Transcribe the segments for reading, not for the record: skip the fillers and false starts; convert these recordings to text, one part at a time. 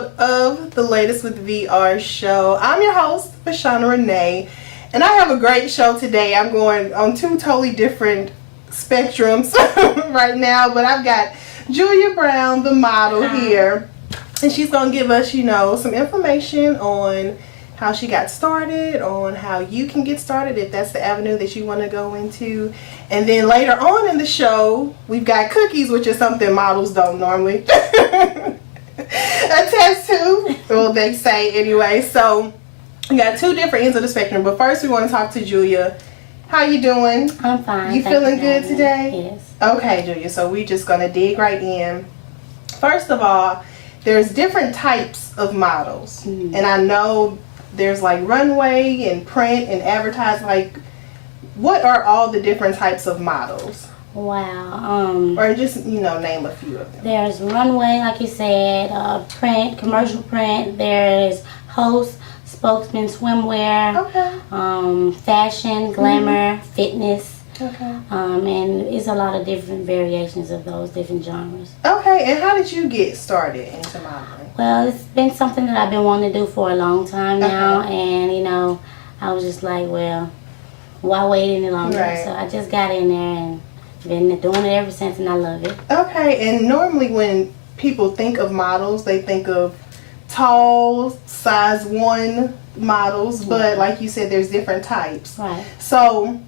episode of The Latest with VR Show. I'm your host, Vashana Renee, and I have a great show today. I'm going on two totally different spectrums right now, but I've got Julia Brown, the model, here, and she's going to give us, some information on how she got started, on how you can get started if that's the avenue that you want to go into. And then later on in the show, we've got cookies, which is something models don't normally attest to. Well, they say anyway. So we got two different ends of the spectrum. But first, we want to talk to Julia. How you doing? I'm fine. You feeling good today? Yes. Okay, Julia. So we're just going to dig right in. First of all, there's different types of models. And I know there's like runway and print and advertise. Like, what are all the different types of models? Wow. Or just, name a few of them. There's runway, like you said, print, commercial print. There's host, spokesman, swimwear, fashion, glamour, fitness. Okay. And it's a lot of different variations of those different genres. Okay, and how did you get started into modeling? Well, it's been something that I've been wanting to do for a long time now, and I was just like, well, why wait any longer? Right. So I just got in there and been doing it ever since, and I love it. Okay, and normally when people think of models, they think of tall, size 1 models, but like you said, there's different types. Right. So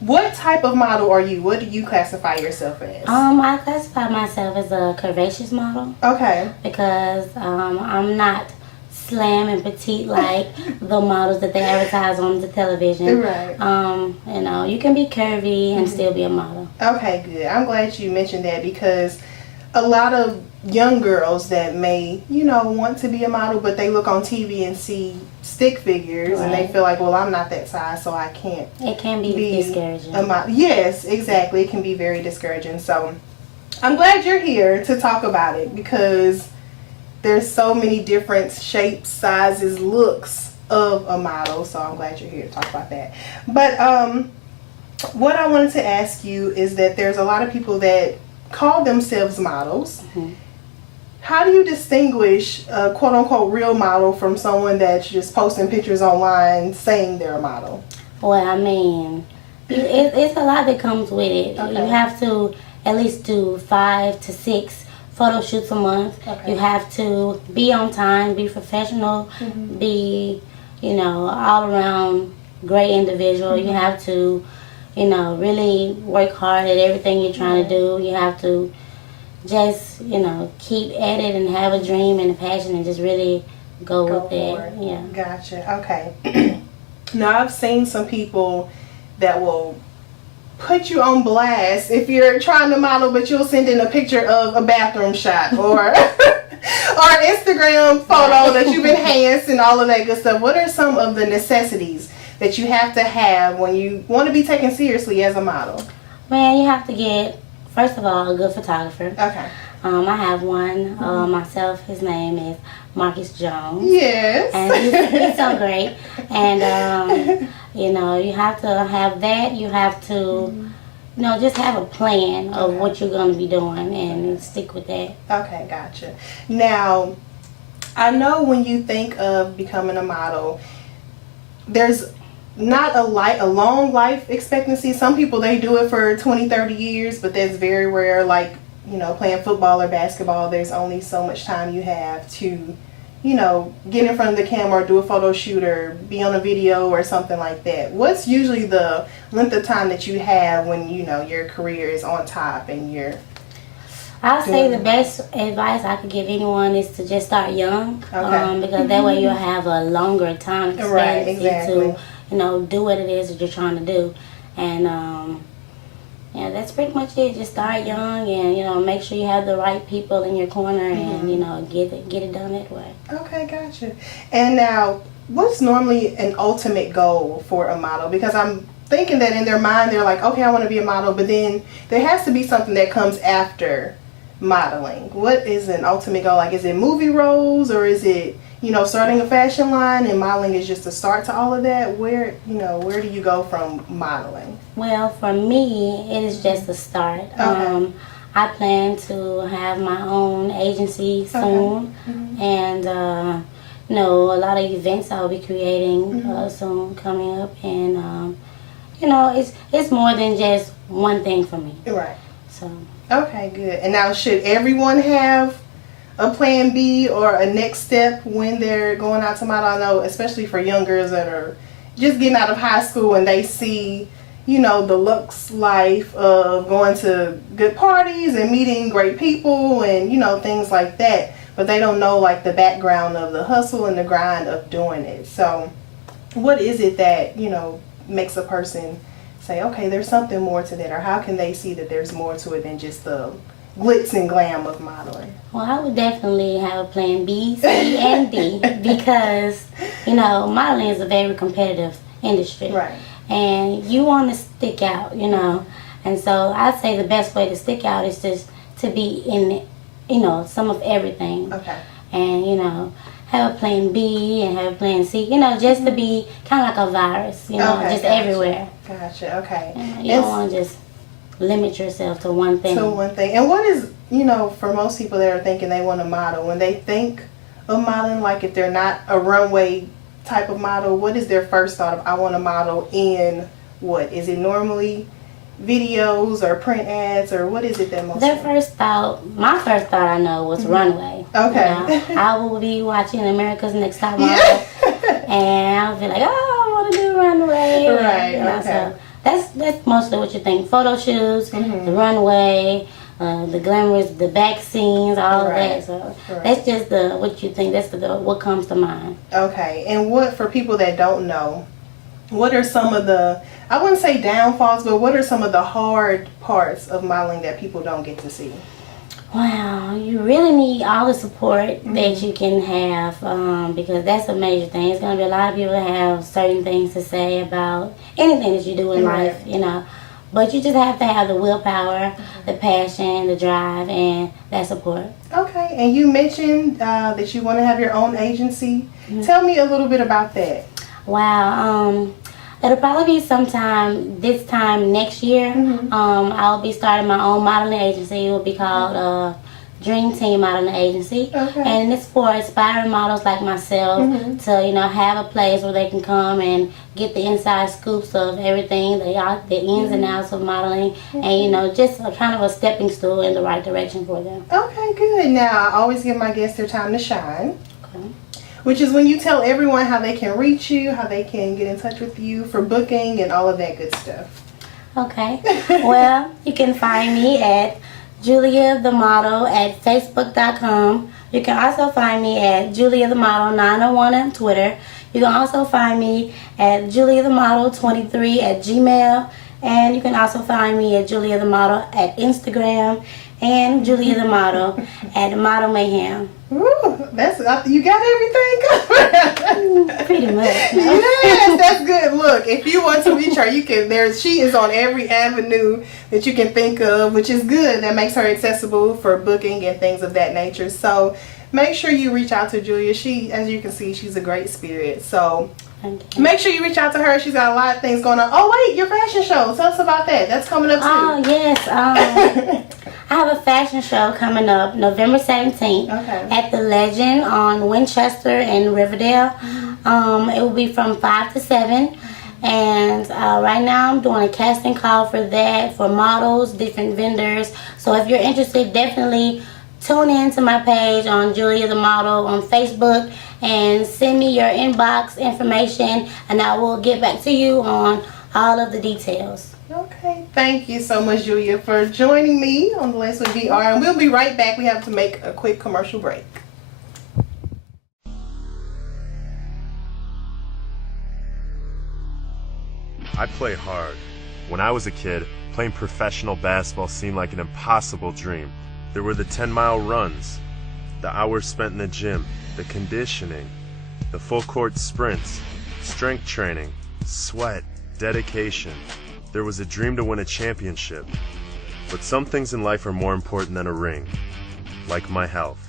what type of model are you? What do you classify yourself as? I classify myself as a curvaceous model. Okay. Because I'm not slim and petite like the models that they advertise on the television. Right. You can be curvy and still be a model. Okay, good. I'm glad you mentioned that because a lot of young girls that may, want to be a model, but they look on TV and see stick figures, and they feel like, well, I'm not that size, so I can't. It can be discouraging. Yes, exactly. It can be very discouraging. So I'm glad you're here to talk about it because there's so many different shapes, sizes, looks of a model. So I'm glad you're here to talk about that. But what I wanted to ask you is that there's a lot of people that call themselves models. How do you distinguish a quote-unquote real model from someone that's just posting pictures online saying they're a model? Well, it's a lot that comes with it. Okay. You have to at least do 5 to 6 photo shoots a month. Okay. You have to be on time, be professional, be, all around great individual. You have to, really work hard at everything you're trying to do. You have to just, keep at it and have a dream and a passion and just really go with it. Yeah. Gotcha. Okay. Now, I've seen some people that will put you on blast if you're trying to model, but you'll send in a picture of a bathroom shot or or an Instagram photo that you've enhanced and all of that good stuff. What are some of the necessities that you have to have when you want to be taken seriously as a model? Man, you have to get, first of all, a good photographer. Okay. I have one myself. His name is Marcus Jones. Yes. And he's so great. And, you have to have that. You have to, just have a plan of what you're going to be doing and stick with that. Okay, gotcha. Now, I know when you think of becoming a model, there's not a long life expectancy. Some people, they do it for 20, 30 years, but that's very rare. Like, playing football or basketball, there's only so much time you have to, get in front of the camera or do a photo shoot or be on a video or something like that. What's usually the length of time that you have when, your career is on top and you're... I'll say the best advice I could give anyone is to just start young. Okay. Because that way you'll have a longer time expectancy to do what it is that you're trying to do. And that's pretty much it. Just start young and make sure you have the right people in your corner and get it done that way. Okay, gotcha. And now, what's normally an ultimate goal for a model? Because I'm thinking that in their mind they're like, okay, I want to be a model, but then there has to be something that comes after modeling. What is an ultimate goal? Like, is it movie roles, or is it starting a fashion line and modeling is just a start to all of that? Where do you go from modeling? Well, for me, it is just a start. Okay. I plan to have my own agency soon, and a lot of events I'll be creating soon coming up, and it's more than just one thing for me. Right. So. Okay, good. And now, should everyone have a plan B or a next step when they're going out to model? I know, especially for young girls that are just getting out of high school and they see, the looks life of going to good parties and meeting great people and, things like that. But they don't know, like, the background of the hustle and the grind of doing it. So what is it that, makes a person say, okay, there's something more to that? Or how can they see that there's more to it than just the glitz and glam of modeling? Well, I would definitely have a plan B, C, and D because, modeling is a very competitive industry. Right. And you want to stick out, And so I'd say the best way to stick out is just to be in, some of everything. Okay. And, have a plan B and have a plan C, just to be kind of like a virus, okay, just gotcha. Everywhere. Gotcha, okay. You don't want to just limit yourself to one thing. And what is, for most people that are thinking they want to model, when they think of modeling, like if they're not a runway type of model, what is their first thought of, I want to model in what? Is it normally videos or print ads, or what is it that most my first thought I know was runway. Okay. I will be watching America's Next Top Model, and I'll be like, I want to do runway. Right, okay. So that's mostly what you think. Photo shoots, the runway, the glamorous, the back scenes, all of that. So that's just what you think. That's what comes to mind. Okay. And what, for people that don't know, what are some of the, I wouldn't say downfalls, but what are some of the hard parts of modeling that people don't get to see? Wow, you really need all the support that you can have, because that's a major thing. It's going to be a lot of people that have certain things to say about anything that you do in life, But you just have to have the willpower, the passion, the drive, and that support. Okay, and you mentioned that you want to have your own agency. Tell me a little bit about that. Wow, it'll probably be sometime this time next year. I'll be starting my own modeling agency. It will be called Dream Team Modeling Agency. Okay. And it's for aspiring models like myself to, have a place where they can come and get the inside scoops of everything, the ins and outs of modeling, and, just kind of a stepping stool in the right direction for them. Okay, good. Now, I always give my guests their time to shine. Okay. Which is when you tell everyone how they can reach you, how they can get in touch with you for booking and all of that good stuff. Okay. Well, you can find me at Julia the Model at Facebook.com. You can also find me at Julia the Model 901 on Twitter. You can also find me at Julia the Model 23 at Gmail. And you can also find me at Julia the Model at Instagram and Julia the Model at Model Mayhem. Ooh, you got everything covered. Pretty much. Yes, that's good. Look, if you want to reach her, you can. She is on every avenue that you can think of, which is good. That makes her accessible for booking and things of that nature. So make sure you reach out to Julia. She, as you can see, she's a great spirit. So make sure you reach out to her. She's got a lot of things going on. Oh wait, your fashion show. Tell us about that. That's coming up too. Oh yes. I have a fashion show coming up November 17th at the Legend on Winchester and Riverdale. It will be from 5 to 7. And right now I'm doing a casting call for that, for models, different vendors. So if you're interested, definitely tune in to my page on Julia the Model on Facebook and send me your inbox information, and I will get back to you on all of the details. Okay, thank you so much, Julia, for joining me on the Lace with VR, and we'll be right back. We have to make a quick commercial break. I play hard. When I was a kid, playing professional basketball seemed like an impossible dream. There were the 10-mile runs, the hours spent in the gym, the conditioning, the full-court sprints, strength training, sweat, dedication. There was a dream to win a championship. But some things in life are more important than a ring, like my health.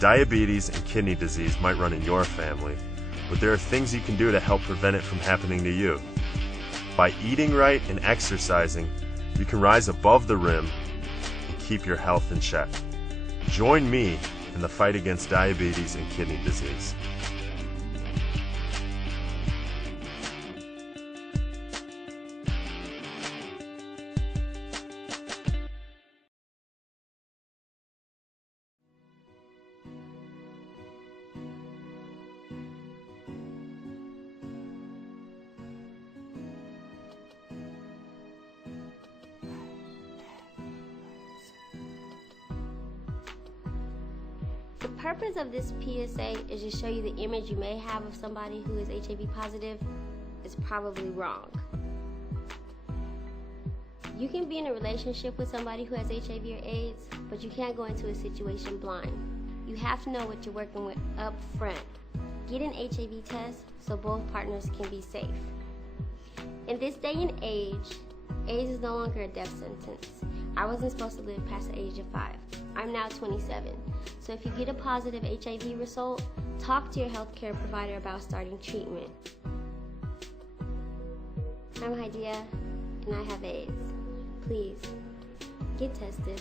Diabetes and kidney disease might run in your family, but there are things you can do to help prevent it from happening to you. By eating right and exercising, you can rise above the rim and keep your health in check. Join me in the fight against diabetes and kidney disease. The purpose of this PSA is to show you the image you may have of somebody who is HIV positive is probably wrong. You can be in a relationship with somebody who has HIV or AIDS, but you can't go into a situation blind. You have to know what you're working with up front. Get an HIV test so both partners can be safe. In this day and age, AIDS is no longer a death sentence. I wasn't supposed to live past the age of 5. I'm now 27. So if you get a positive HIV result, talk to your healthcare provider about starting treatment. I'm Haidia, and I have AIDS. Please, get tested.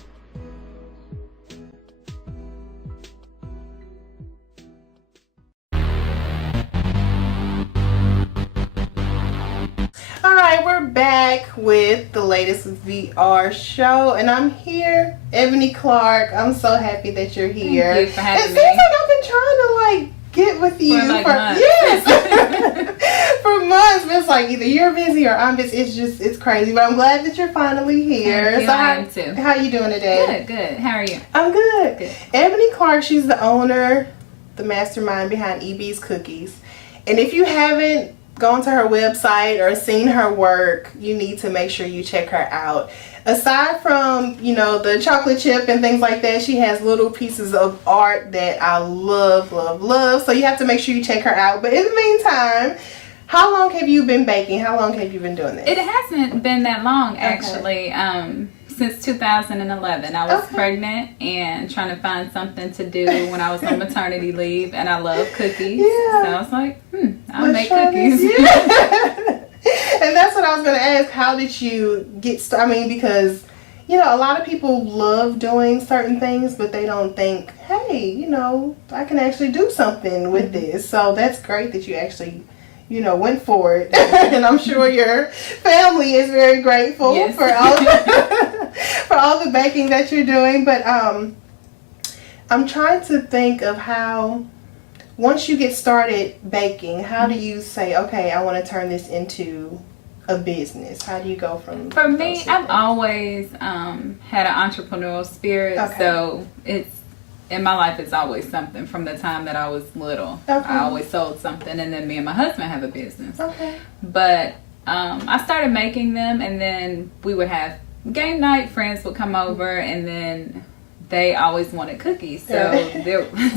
Alright, we're back with the latest VR show, and I'm here, Ebony Clark. I'm so happy that you're here. Thank you for having it me. seems like I've been trying to get with you months. yes, for months. But it's like either you're busy or I'm busy. It's crazy. But I'm glad that you're finally here. Thank you. I am too. How are you doing today? Good. How are you? I'm good. Good. Ebony Clark, she's the owner, the mastermind behind EB's Cookies. And if you haven't gone to her website or seen her work, you need to make sure you check her out. Aside from, the chocolate chip and things like that, she has little pieces of art that I love, love, love. So you have to make sure you check her out. But in the meantime, how long have you been baking? How long have you been doing this? It hasn't been that long, actually. Since 2011. I was pregnant and trying to find something to do when I was on maternity leave, and I love cookies. Yeah. So I was like, I'll make cookies. Yeah. And that's what I was going to ask. How did you get started? Because, a lot of people love doing certain things, but they don't think, hey, I can actually do something with this. So that's great that you actually went for it. And I'm sure your family is very grateful for all the baking that you're doing. But I'm trying to think of how, once you get started baking, how do you say, okay, I want to turn this into a business? How do you go from... For me, I've always had an entrepreneurial spirit. Okay. So in my life, it's always something from the time that I was little. Okay. I always sold something, and then me and my husband have a business. Okay. But I started making them, and then we would have game night. Friends would come over, and then they always wanted cookies. So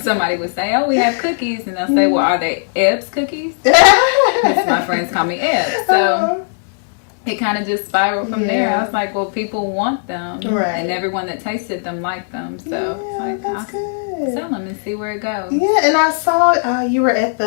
somebody would say, "Oh, we have cookies," and they'll say, "Well, are they Eb's cookies?" Because my friends call me Eb. So it kind of just spiraled from there. I was like, well, people want them, and everyone that tasted them liked them. So it's like, I'll sell them and see where it goes. Yeah, and I saw you were at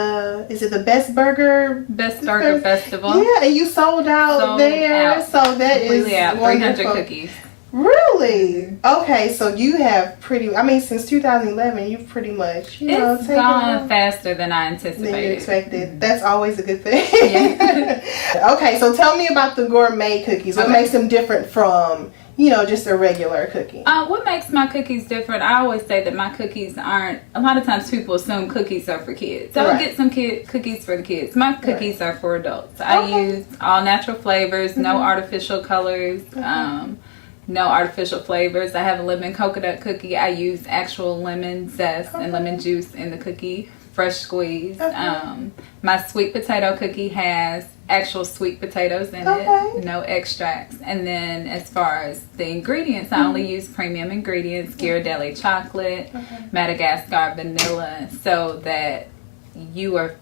is it the Best Burger Festival? Yeah, and you sold out there. So that completely is out. 300 cookies. Really? Okay, so you have since 2011, you've pretty much, it's gone faster than I anticipated. Than you expected. That's always a good thing. Yeah. Okay, so tell me about the gourmet cookies. What makes them different from, just a regular cookie? What makes my cookies different? I always say that my cookies aren't, a lot of times people assume cookies are for kids. So I'll get some cookies for the kids. My cookies are for adults. I use all natural flavors, no artificial colors. No artificial flavors. I have a lemon coconut cookie. I use actual lemon zest and lemon juice in the cookie, fresh squeezed. My sweet potato cookie has actual sweet potatoes in it, no extracts. And then as far as the ingredients, I only use premium ingredients, Ghirardelli chocolate, Madagascar vanilla, so that you are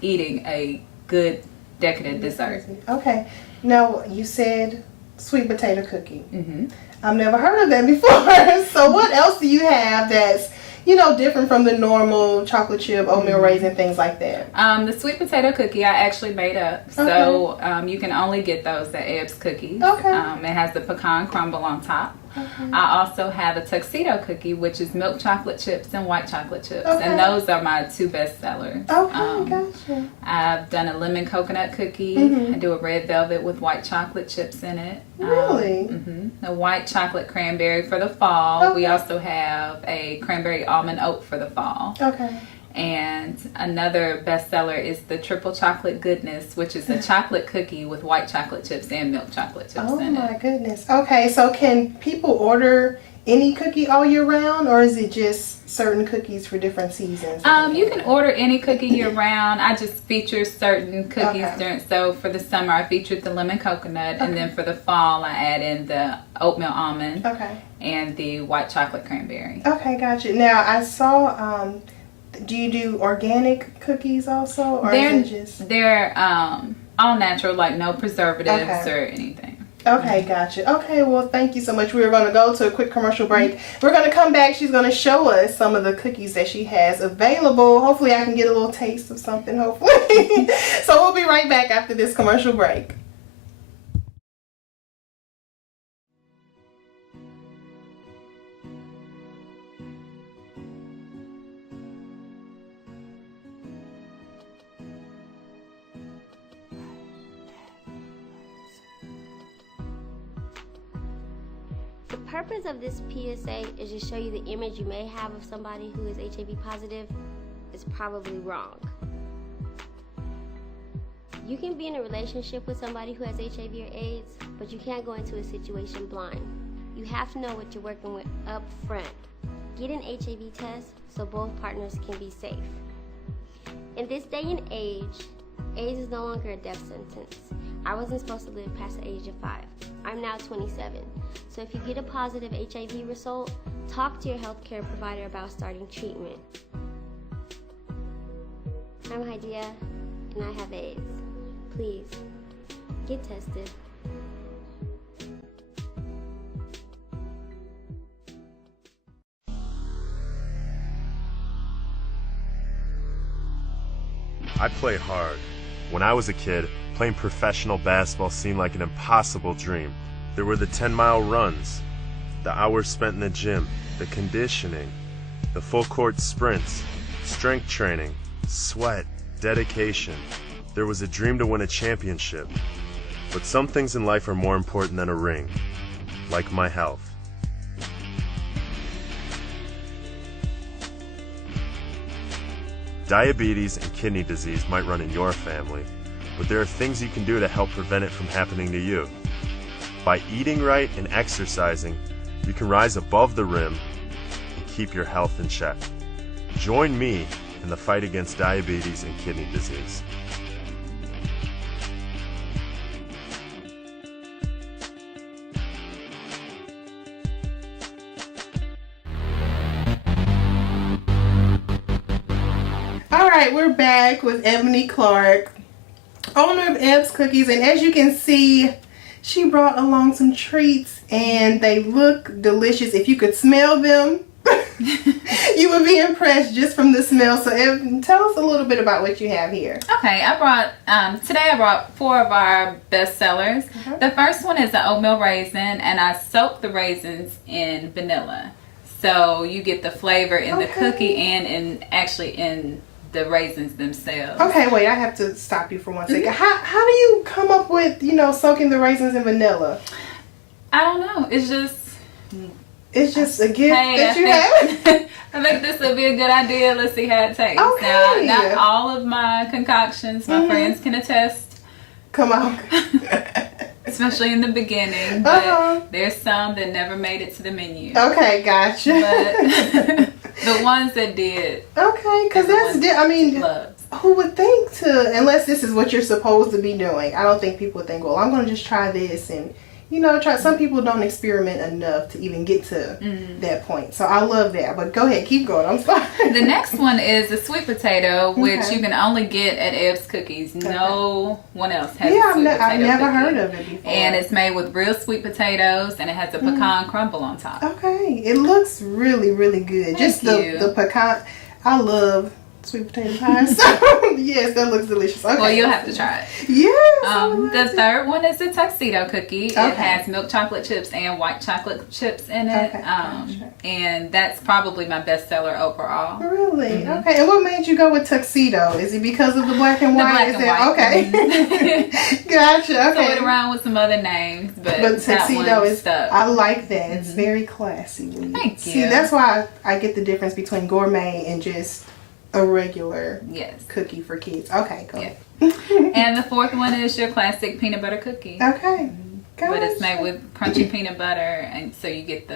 eating a good decadent dessert. Okay. Now, you said sweet potato cookie. I've never heard of that before. So what else do you have that's different from the normal chocolate chip, oatmeal raisin, things like that? The sweet potato cookie I actually made up. So you can only get those at Eb's Cookies. It has the pecan crumble on top. I also have a tuxedo cookie, which is milk chocolate chips and white chocolate chips. And those are my 2 best sellers. Okay, gotcha. I've done a lemon coconut cookie. I do a red velvet with white chocolate chips in it. Really? A white chocolate cranberry for the fall. We also have a cranberry almond oat for the fall. Okay. And another bestseller is the triple chocolate goodness, which is a chocolate cookie with white chocolate chips and milk chocolate chips in it. Oh my goodness. Okay, so can people order any cookie all year round, or is it just certain cookies for different seasons? You can order any cookie year round. I just feature certain cookies during. So for the summer, I featured the lemon coconut, and then for the fall, I add in the oatmeal almond and the white chocolate cranberry. Okay, gotcha. Now I saw. Do you do organic cookies also, or is it just? They're all natural, like no preservatives or anything. Okay, gotcha. Okay, well, thank you so much. We're going to go to a quick commercial break. We're going to come back. She's going to show us some of the cookies that she has available. Hopefully, I can get a little taste of something, hopefully. So we'll be right back after this commercial break. The purpose of this PSA is to show you the image you may have of somebody who is HIV positive is probably wrong. You can be in a relationship with somebody who has HIV or AIDS, but you can't go into a situation blind. You have to know what you're working with up front. Get an HIV test so both partners can be safe. In this day and age, AIDS is no longer a death sentence. I wasn't supposed to live past the age of 5. I'm now 27. So if you get a positive HIV result, talk to your healthcare provider about starting treatment. I'm Haidia, and I have AIDS. Please, get tested. I play hard. When I was a kid, playing professional basketball seemed like an impossible dream. There were the 10-mile runs, the hours spent in the gym, the conditioning, the full-court sprints, strength training, sweat, dedication. There was a dream to win a championship. But some things in life are more important than a ring, like my health. Diabetes and kidney disease might run in your family, but there are things you can do to help prevent it from happening to you. By eating right and exercising, you can rise above the rim and keep your health in check. Join me in the fight against diabetes and kidney disease. All right, we're back with Ebony Clark, owner of Eb's Cookies, and as you can see, she brought along some treats and they look delicious. If you could smell them, you would be impressed just from the smell. So Eb, tell us a little bit about what you have here. Okay, today I brought 4 of our best sellers. The first one is an oatmeal raisin, and I soak the raisins in vanilla. So you get the flavor in the cookie and in the raisins themselves. Okay, wait, I have to stop you for 1 second. How do you come up with, soaking the raisins in vanilla? I don't know. It's just a gift that you have. I think this would be a good idea. Let's see how it tastes. Okay. Now, not all of my concoctions, my friends can attest. Come on. Especially in the beginning, but there's some that never made it to the menu. Okay, gotcha. But the ones that did. Okay, because who would think unless this is what you're supposed to be doing. I don't think people would think, well, I'm going to just try this and, try. Some people don't experiment enough to even get to that point. So I love that. But go ahead, keep going. I'm sorry. The next one is the sweet potato, which you can only get at Eb's Cookies. No one else has a sweet potato I've never cookie. heard of it before. And it's made with real sweet potatoes, and it has a pecan crumble on top. Okay. It looks really, really good. Thank you. The pecan. I love sweet potato pie. So, yes, that looks delicious. Okay. Well, you'll have to try it. Yes. The third one is the tuxedo cookie. Okay. It has milk chocolate chips and white chocolate chips in it. Okay. And that's probably my best seller overall. Really? Mm-hmm. Okay. And what made you go with tuxedo? Is it because of the black and white? The black and white. Okay. Mm-hmm. Gotcha. Okay. So it around with some other names, but tuxedo is stuck. I like that. It's very classy. Thank you. See, that's why I get the difference between gourmet and just a regular cookie for kids. Okay, go ahead. And the fourth one is your classic peanut butter cookie. Okay. Gotcha. But it's made with crunchy peanut butter, and so you get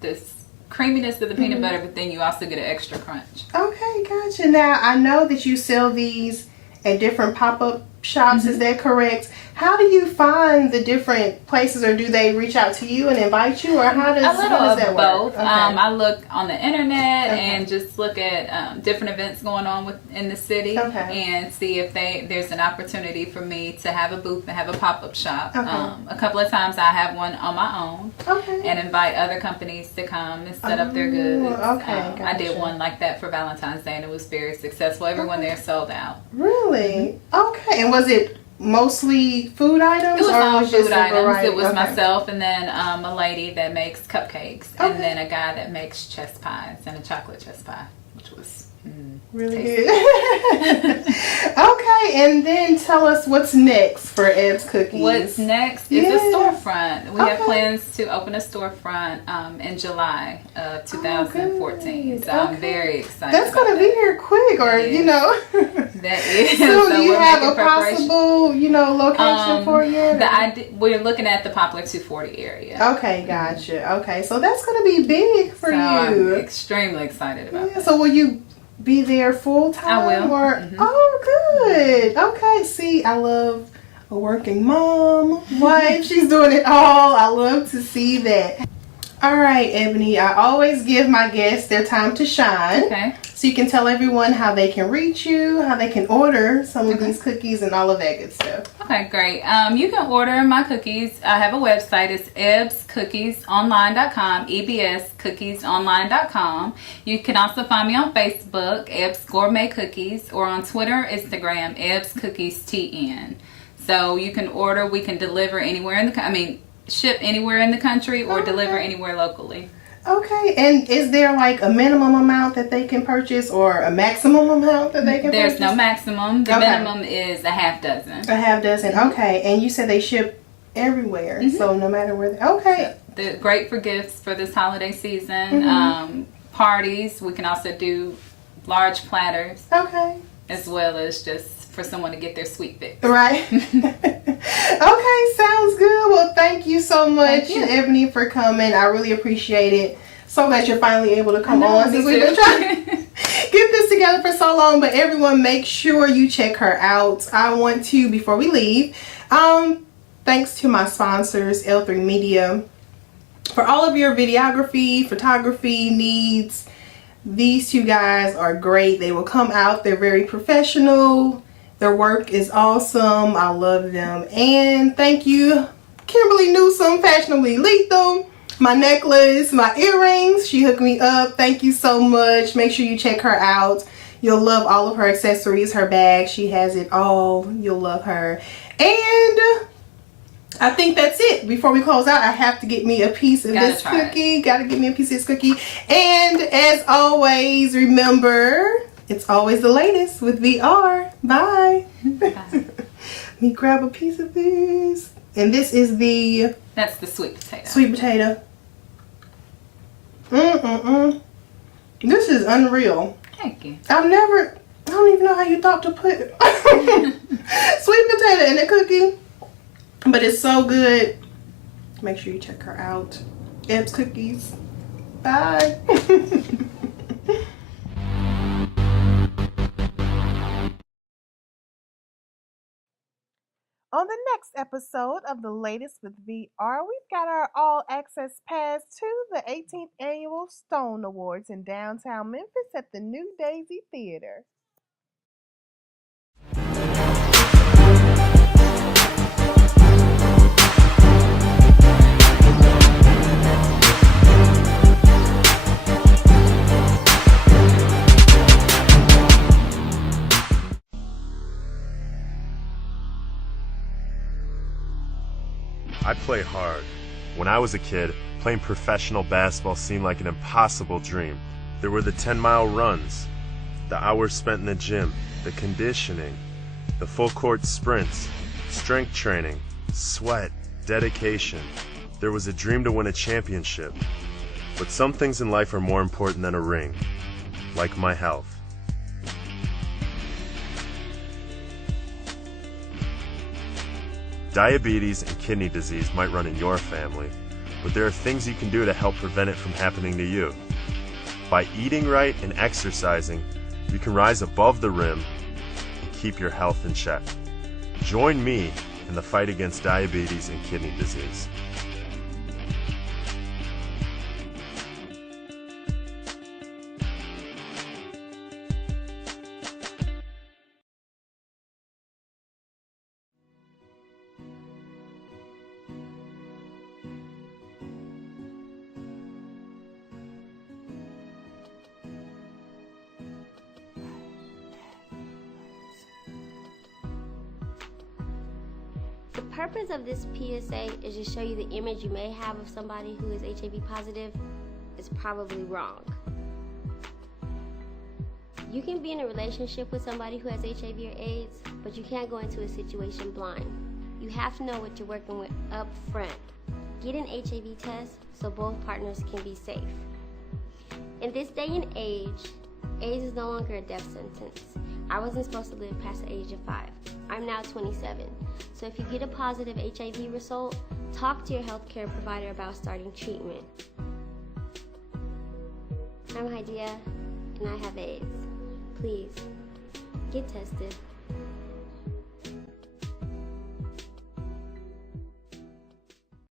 this creaminess of the peanut butter, but then you also get an extra crunch. Okay, gotcha. Now, I know that you sell these at different pop-up shops. Is that correct? How do you find the different places, or do they reach out to you and invite you, or how does that both. work? Okay. I look on the internet and just look at different events going on in the city and see if there's an opportunity for me to have a booth and have a pop-up shop. A couple of times I have one on my own and invite other companies to come and set up their goods. Gotcha. I did one like that for Valentine's Day and it was very successful. Everyone there sold out. Really? Okay. And was it mostly food items? It was all food items. Variety? It was myself and then a lady that makes cupcakes and then a guy that makes chess pies and a chocolate chess pie, which was really tasty. good. Okay, and then tell us what's next for Eb's Cookies. What's next is a storefront. We have plans to open a storefront in July of 2014. So I'm very excited. That's going to be here quick, or That is. So do you have a possible, location for you? We're looking at the Poplar 240 area. Okay, gotcha. Okay, so that's going to be big for you. I'm extremely excited about that. So will you be there full time? I will. Oh, good. Okay, see, I love a working mom, wife. She's doing it all. I love to see that. All right, Ebony, I always give my guests their time to shine. Okay. So you can tell everyone how they can reach you, how they can order some of these cookies and all of that good stuff. Okay, great. You can order my cookies. I have a website. It's ebscookiesonline.com, ebscookiesonline.com. You can also find me on Facebook, Eb's Gourmet Cookies, or on Twitter, Instagram, Eb's Cookies TN. So you can order, we can deliver anywhere in the ship anywhere in the country or deliver anywhere locally. Okay, and is there like a minimum amount that they can purchase or a maximum amount that they can purchase? There's no maximum. The minimum is a half dozen. A half dozen, okay. And you said they ship everywhere, so no matter where okay. They're great for gifts for this holiday season. Parties, we can also do large platters. Okay. As well as just for someone to get their sweet fix. Right. Okay, sounds good. Well, thank you so much, Ebony, for coming. I really appreciate it. So glad you're finally able to come on since we've been trying to get this together for so long. But everyone, make sure you check her out. I want to, before we leave, thanks to my sponsors, L3 Media, for all of your videography, photography needs. These two guys are great. They will come out. They're very professional. Their work is awesome. I love them. And thank you, Kimberly Newsom, Fashionably Lethal. My necklace, my earrings, she hooked me up. Thank you so much. Make sure you check her out. You'll love all of her accessories, her bag. She has it all. You'll love her. And I think that's it. Before we close out, I have to get me a piece of this cookie. Gotta get me a piece of this cookie. And as always, remember, it's always the latest with VR. Bye. Bye. Let me grab a piece of this. And this is that's the sweet potato. Sweet potato. This is unreal. Thank you. I don't even know how you thought to put sweet potato in a cookie. But it's so good. Make sure you check her out. Eb's Cookies. Bye. On the next episode of The Latest with VR, we've got our all-access pass to the 18th Annual Stone Awards in downtown Memphis at the New Daisy Theater. play hard. When I was a kid, playing professional basketball seemed like an impossible dream. There were the 10-mile runs, the hours spent in the gym, the conditioning, the full-court sprints, strength training, sweat, dedication. There was a dream to win a championship. But some things in life are more important than a ring, like my health. Diabetes and kidney disease might run in your family, but there are things you can do to help prevent it from happening to you. By eating right and exercising, you can rise above the rim and keep your health in check. Join me in the fight against diabetes and kidney disease. The purpose of this PSA is to show you the image you may have of somebody who is HIV positive is probably wrong. You can be in a relationship with somebody who has HIV or AIDS, but you can't go into a situation blind. You have to know what you're working with up front. Get an HIV test so both partners can be safe. In this day and age, AIDS is no longer a death sentence. I wasn't supposed to live past the age of 5. I'm now 27. So if you get a positive HIV result, talk to your healthcare provider about starting treatment. I'm Haidia, and I have AIDS. Please, get tested.